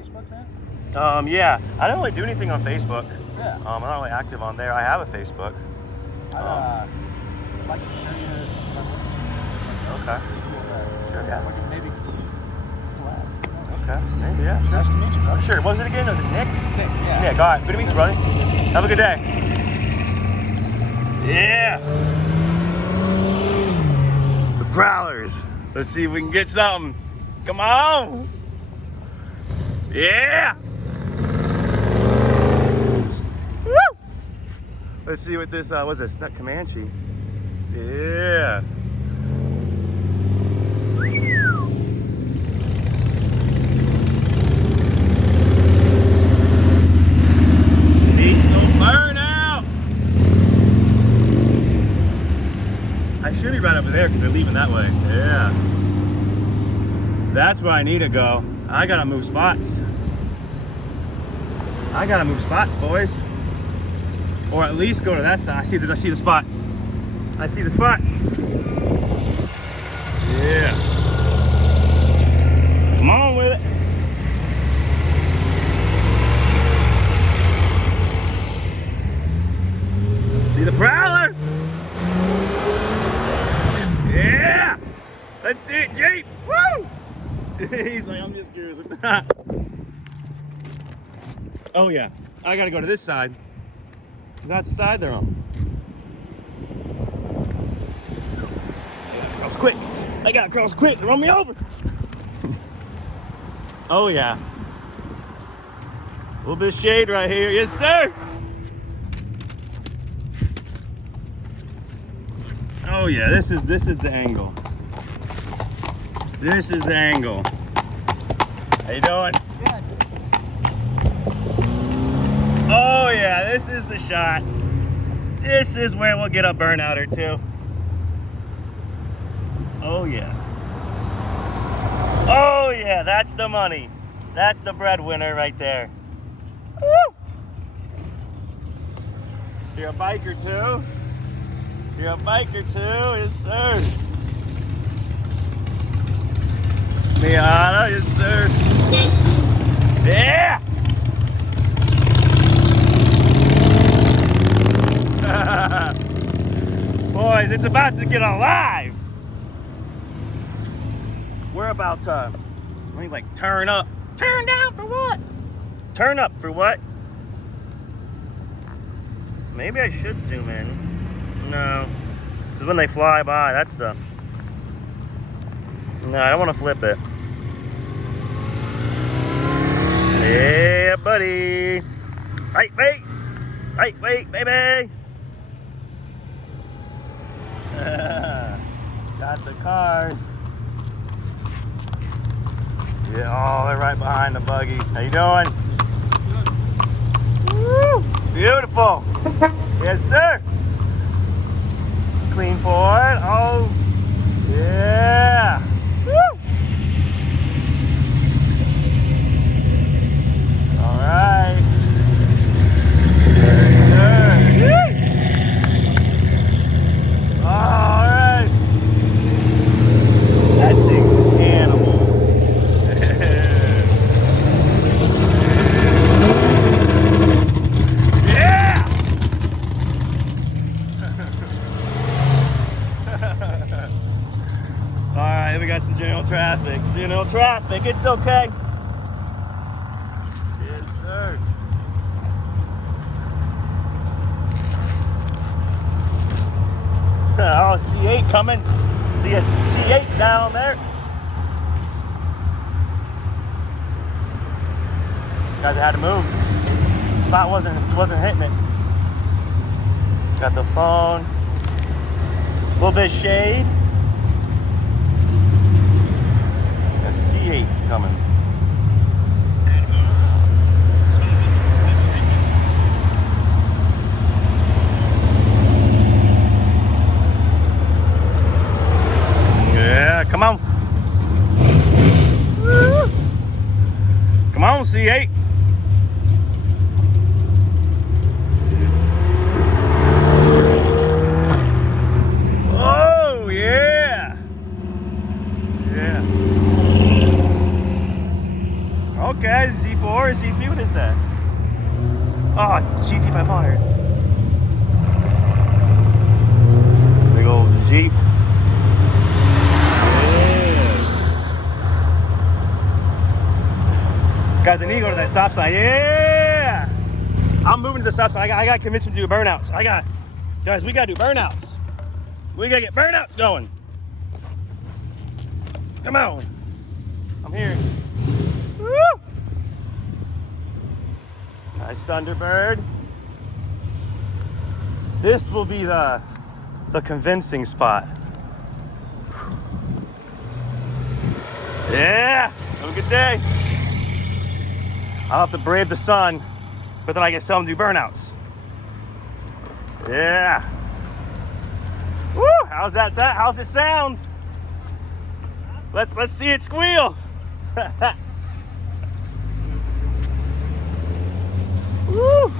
Facebook, man? Yeah. I don't really do anything on Facebook. Yeah. I'm not really active on there. I have a Facebook. I'd like to show you something I'm looking Okay. Sure, yeah. We can maybe collab. Okay. Maybe, yeah, sure. Nice to meet you, brother. Sure. What was it again? Was it Nick? Nick, yeah. Nick, all right. Good to meet you, brother. Have a good day. Yeah. The Prowlers. Let's see if we can get something. Come on. Yeah. Woo. Let's see what this, what's this? Not Comanche. Yeah. Needs no burnout. I should be right over there because they're leaving that way. Yeah. That's where I need to go. I gotta move spots. I gotta move spots, boys. Or at least go to that side. I see the spot. I see the spot. Yeah. Come on with it. See the Prowler? Yeah. Let's see it, Jeep. Woo! He's like, I'm just curious. Oh yeah, I gotta go to this side. That's the side they're on. I gotta cross quick. I gotta cross quick. They run me over. Oh yeah. A little bit of shade right here. Yes, sir. Oh yeah, this is the angle. This is the angle. How you doing? Good. Oh yeah, this is the shot. This is where we'll get a burnout or two. Oh yeah. Oh yeah, that's the money. That's the breadwinner right there. Woo! You're a biker too? You're a biker too? Yes, sir. Miata, yes, sir. Yeah! Boys, it's about to get alive. We're about to, let me like turn up. Turn down for what? Turn up for what? Maybe I should zoom in. No, because when they fly by, that's the, no, I don't want to flip it. Yeah, buddy. Wait, baby. Got the cars. Yeah, oh, they're right behind the buggy. How you doing? Good. Woo, beautiful. Yes, sir. Clean Ford. Oh, yeah. Woo. All right. Very good. All right. That thing's an animal. Yeah. All right, we got some general traffic. General traffic, it's okay. Yes, sir. Oh, C8 coming. See a C8 down there. Guys, I had to move. Spot wasn't hitting it. Got the phone. A little bit of shade. Got C8 coming. Yeah, come on. Woo. Come on, C8. Oh, yeah. Yeah. Okay, Z4 or Z3? What is that? Oh, GT500. Big old Jeep. Yeah. Guys, I need to go to that stop sign. Yeah! I'm moving to the stop sign. I got to convince him to do burnouts. Guys, we got to do burnouts. We got to get burnouts going. Come on. I'm here. Woo! Nice Thunderbird. This will be the convincing spot. Yeah, have a good day. I'll have to brave the sun, but then I can tell them to do burnouts. Yeah. Woo! How's it sound? Let's see it squeal. Woo!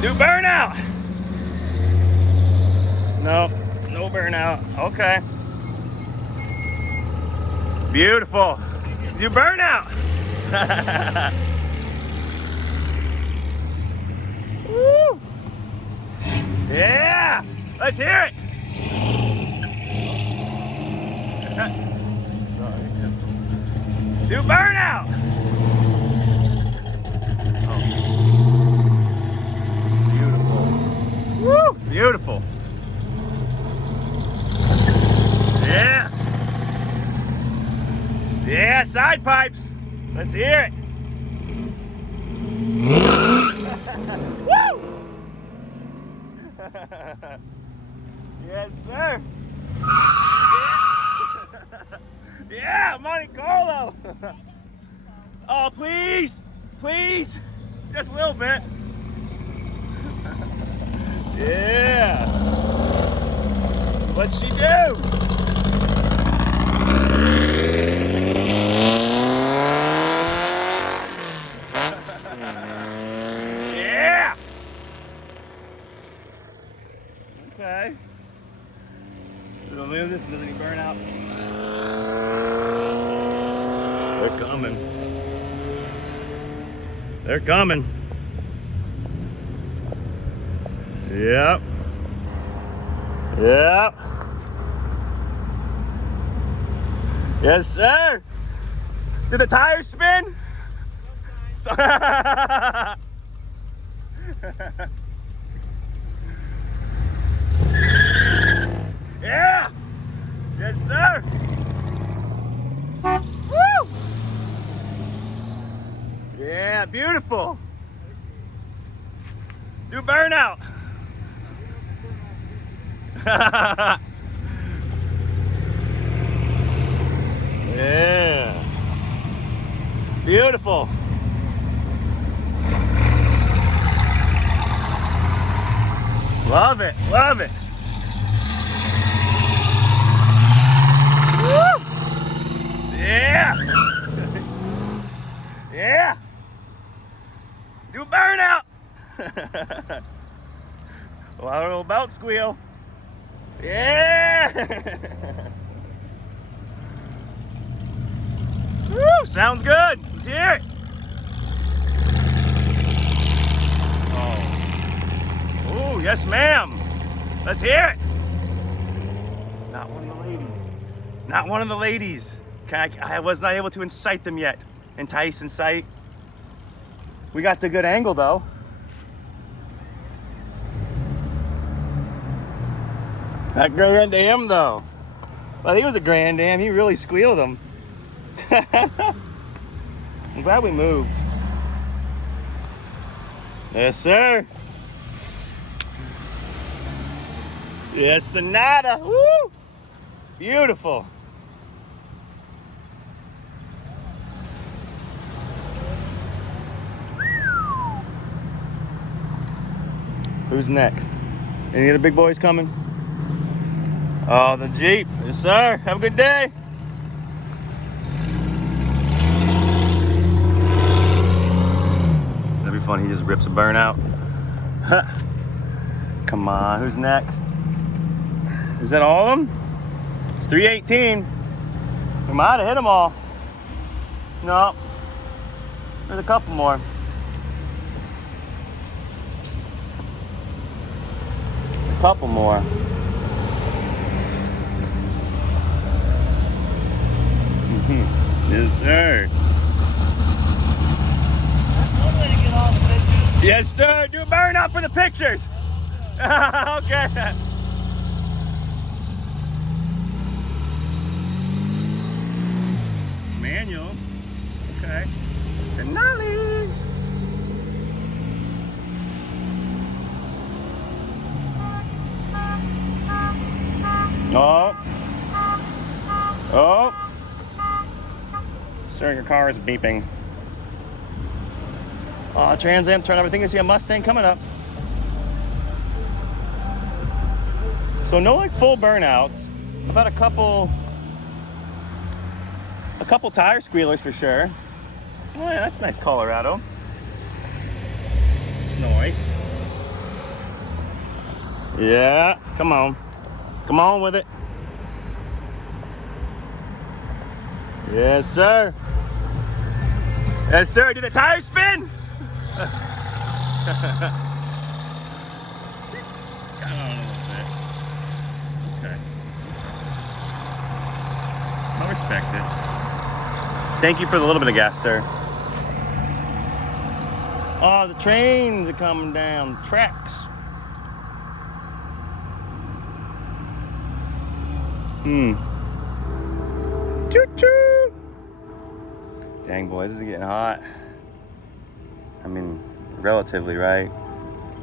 Do burnout. No burnout. Okay. Beautiful. Do burnout. Woo! Yeah. Let's hear it. Do burnout. Oh. Beautiful. Woo! Beautiful. Yeah. Yeah, side pipes. Let's hear it. Woo! Yes, sir. Yeah, Monte Carlo. Oh, please. Please. Just a little bit. Yeah. What'd she do? Yeah. Okay. This doesn't any burnouts. They're coming. They're coming. Yep. Yep. Yes, sir. Did the tires spin? Yeah. Yes, sir. Woo! Yeah, beautiful. Do burnout. Yeah. Beautiful. Love it. Love it. Woo! Yeah. Yeah. Do burnout. Well, I don't know about squeal. Yeah. Woo, sounds good. Let's hear it. Oh. Ooh, yes, ma'am. Let's hear it. Not one of the ladies. Not one of the ladies. I was not able to incite them yet. Entice, incite. We got the good angle though. That Grand Am though. Well, he was a Grand Am. He really squealed him. I'm glad we moved. Yes, sir. Yes, Sonata. Woo! Beautiful. Who's next? Any of the big boys coming? Oh, the Jeep. Yes, sir. Have a good day. That'd be fun. He just rips a burnout. Come on. Who's next? Is that all of them? It's 318. We might have hit them all. No. There's a couple more. A couple more. Yes, sir. Yes, sir. Do a burnout for the pictures. Okay. Manual. Okay. Denali. Oh. Oh. Sir, your car is beeping. Oh, Trans Am turn up. I think I see a Mustang coming up. So no like full burnouts. I've had a couple tire squealers for sure. Oh yeah, that's nice Colorado. Nice. Yeah, come on. Come on with it. Yes, sir. Yes, sir. Do the tire spin? Come on a little bit. Okay. I respect it. Thank you for the little bit of gas, sir. Oh, the trains are coming down. The tracks. Choo-choo. Dang, boys, this is getting hot. I mean, relatively, right?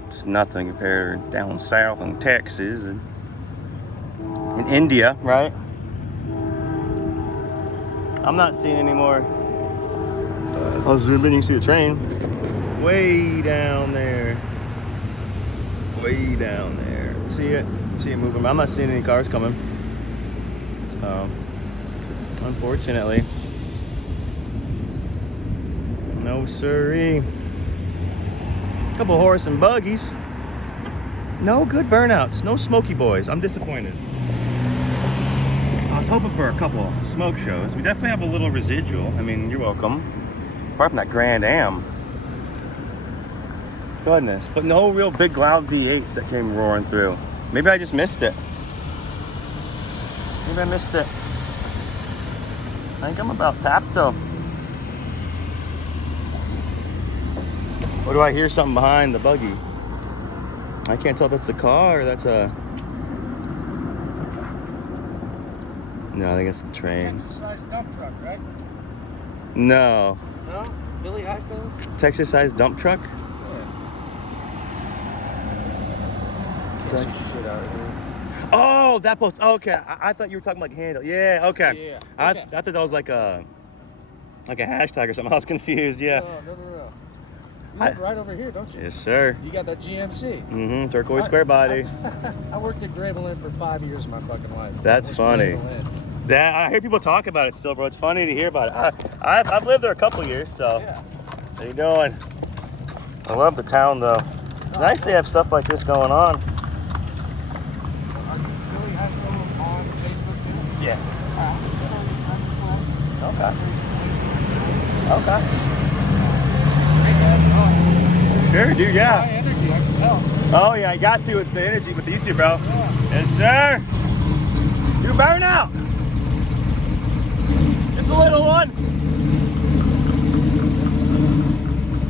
It's nothing compared to down south in Texas and in India, right? I'm not seeing any more. I'll zoom in, you can see the train. Way down there. Way down there. See it? See it moving. I'm not seeing any cars coming. So, unfortunately. No siree. Couple horse and buggies. No good burnouts. No smoky boys. I'm disappointed. I was hoping for a couple smoke shows. We definitely have a little residual. I mean, you're welcome. Apart from that Grand Am. Goodness. But no real big loud V8s that came roaring through. Maybe I just missed it. Maybe I missed it. I think I'm about tapped though. Or do I hear something behind the buggy? I can't tell if that's the car or that's a... No, I think it's the train. Texas-sized dump truck, right? No. No? Billy Highfield? Texas-sized dump truck? Yeah. Get some shit out of here. Oh, that post. Okay, I thought you were talking about like handle. Yeah, okay. Yeah. I Okay. thought that was like a hashtag or something. I was confused. Yeah. No. You live right over here, don't you? Yes, sir. You got that GMC. Mm-hmm. Turquoise square body. I worked at Gravelin for 5 years of my fucking life. That's funny. That I hear people talk about it still, bro. It's funny to hear about it. I've lived there a couple years, so. Yeah. How you doing? I love the town though. It's nice to have stuff like this going on. Are you Billy Highfield on Facebook too? Yeah. Okay. Sure, dude, yeah. High energy, I can tell. Oh, yeah, I got to with the energy with the YouTube, bro. Yeah. Yes, sir. You burn out. Just a little one.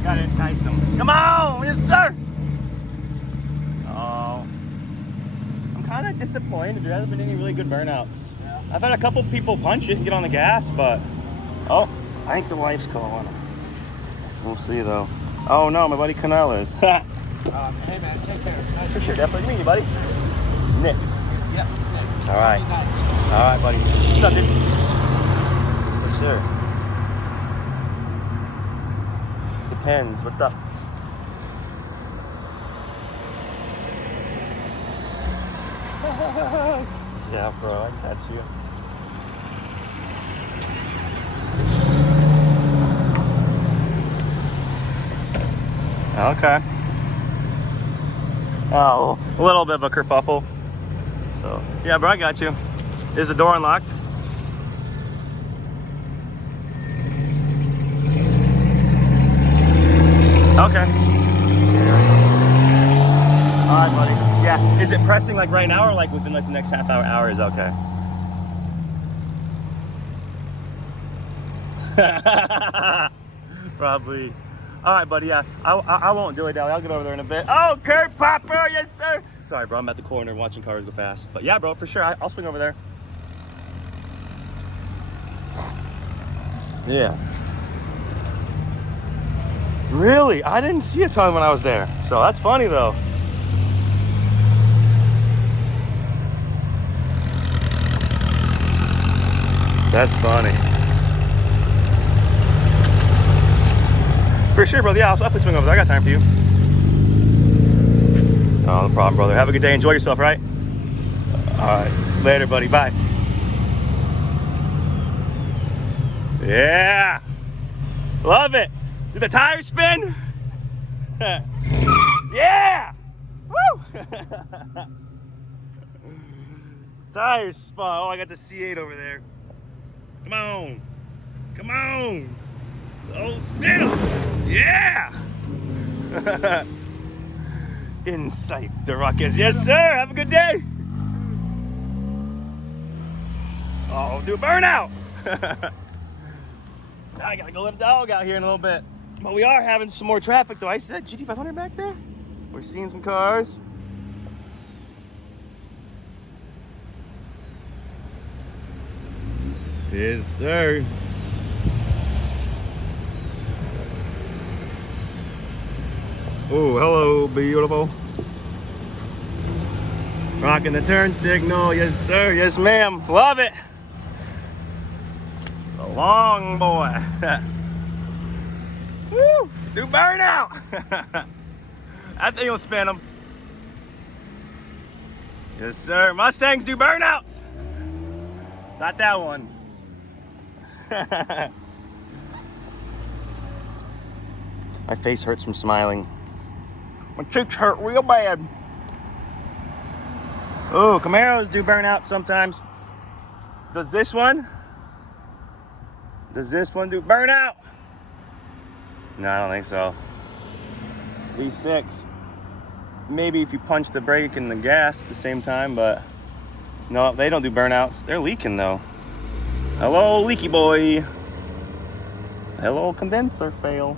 Gotta entice him. Come on, yes, sir. Oh. I'm kind of disappointed. There hasn't been any really good burnouts. Yeah. I've had a couple people punch it and get on the gas, but... Oh, I think the wife's calling. We'll see, though. Oh, no, my buddy Canales. Hey, man, take care. It's nice For to sure, meet you. definitely meet you, buddy. Nick. Yep. All right. Nice. All right, buddy. What's up, dude? For sure. Depends. What's up? Yeah, bro. I catch you. Okay. Oh, a little bit of a kerfuffle. So, yeah, bro, I got you. Is the door unlocked? Okay. All right, buddy. Yeah. Is it pressing like right now or like within like the next half hour? Hour is okay. Probably. All right, buddy. Yeah. I won't dilly dally. I'll get over there in a bit. Oh, Kurt Popper. Yes, sir. Sorry, bro. I'm at the corner watching cars go fast. But yeah, bro, for sure. I'll swing over there. Yeah. Really? I didn't see a ton when I was there. So that's funny though. That's funny. For sure, brother. Yeah, I'll definitely swing over there. I got time for you. Oh, no problem, brother. Have a good day. Enjoy yourself, right? All right. Later, buddy. Bye. Yeah. Love it. Did the tires spin? Yeah. Woo. Tires spun. Oh, I got the C8 over there. Come on. Come on. Oh, spin 'em. Yeah. Inside the Rockets. Yes, sir. Have a good day. Oh, do a burnout. I gotta go let a dog out here in a little bit. But we are having some more traffic though. I said GT500 back there. We're seeing some cars. Yes, sir. Oh, hello, beautiful. Rocking the turn signal. Yes, sir. Yes, ma'am. Love it. The long boy. Woo! Do burnout. I think you'll spin them. Yes, sir. Mustangs do burnouts. Not that one. My face hurts from smiling. My cheeks hurt real bad. Oh, Camaros do burnout sometimes. Does this one? Does this one do burnout? No, I don't think so. V6. Maybe if you punch the brake and the gas at the same time, but no, they don't do burnouts. They're leaking though. Hello, leaky boy. Hello, condenser fail.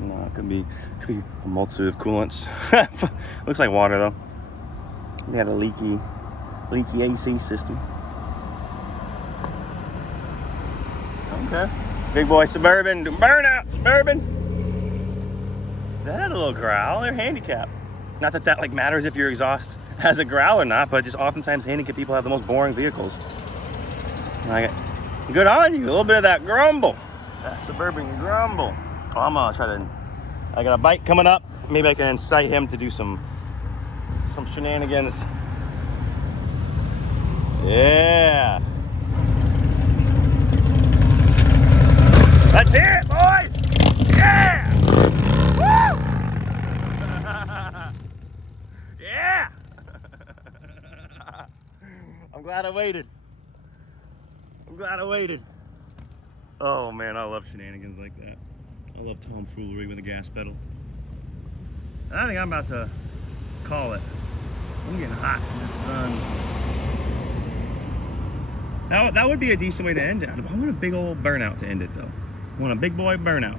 No, it could be a multitude of coolants. Looks like water though. They had a leaky AC system. Okay. Big boy Suburban, burnout Suburban. That had a little growl. They're handicapped. Not that like matters if your exhaust has a growl or not, but just oftentimes handicapped people have the most boring vehicles. Good on you. A little bit of that grumble. That Suburban grumble. Oh, I'm gonna try to. I got a bike coming up. Maybe I can incite him to do some shenanigans. Yeah. Let's hear it, boys! Yeah! Woo! Yeah! I'm glad I waited. Oh man, I love shenanigans like that. I love tomfoolery with a gas pedal. And I think I'm about to call it. I'm getting hot in the sun. That would be a decent way to end it. I want a big old burnout to end it though. I want a big boy burnout.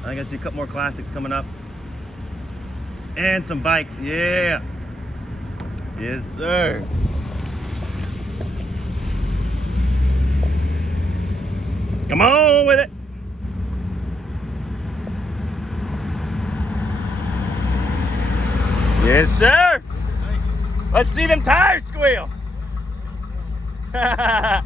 I think I see a couple more classics coming up. And some bikes, yeah. Yes, sir. Come on with it. Yes, sir. Let's see them tires squeal. Yeah.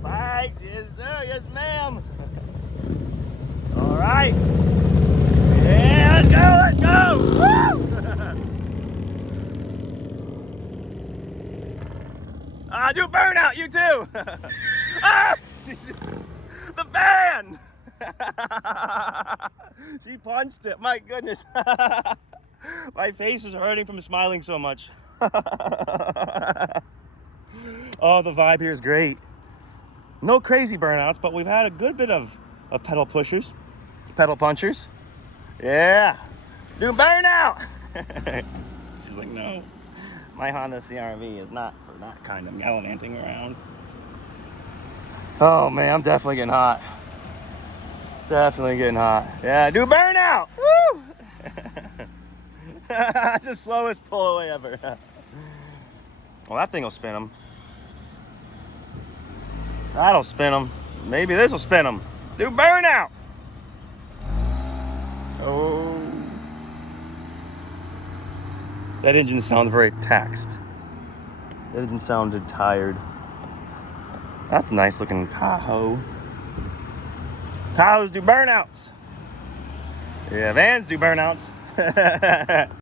Bye. Yes, sir. Yes, ma'am. All right. Yeah, let's go. Woo! Do burnout, you too. Ah! The van. She punched it. My goodness. My face is hurting from smiling so much. Oh, the vibe here is great. No crazy burnouts, but we've had a good bit of pedal pushers, pedal punchers. Yeah, do burnout. She's like, no, my Honda CR-V is not for that kind of gallivanting around. Oh man, I'm definitely getting hot. Definitely getting hot. Yeah, do burnout. Woo! That's the slowest pull away ever. Well, that thing will spin them. That'll spin them. Maybe this will spin them. Do burnout. Oh. That engine sounds very taxed. That engine sounded tired. That's a nice looking Tahoe. Tahoes do burnouts. Yeah, vans do burnouts.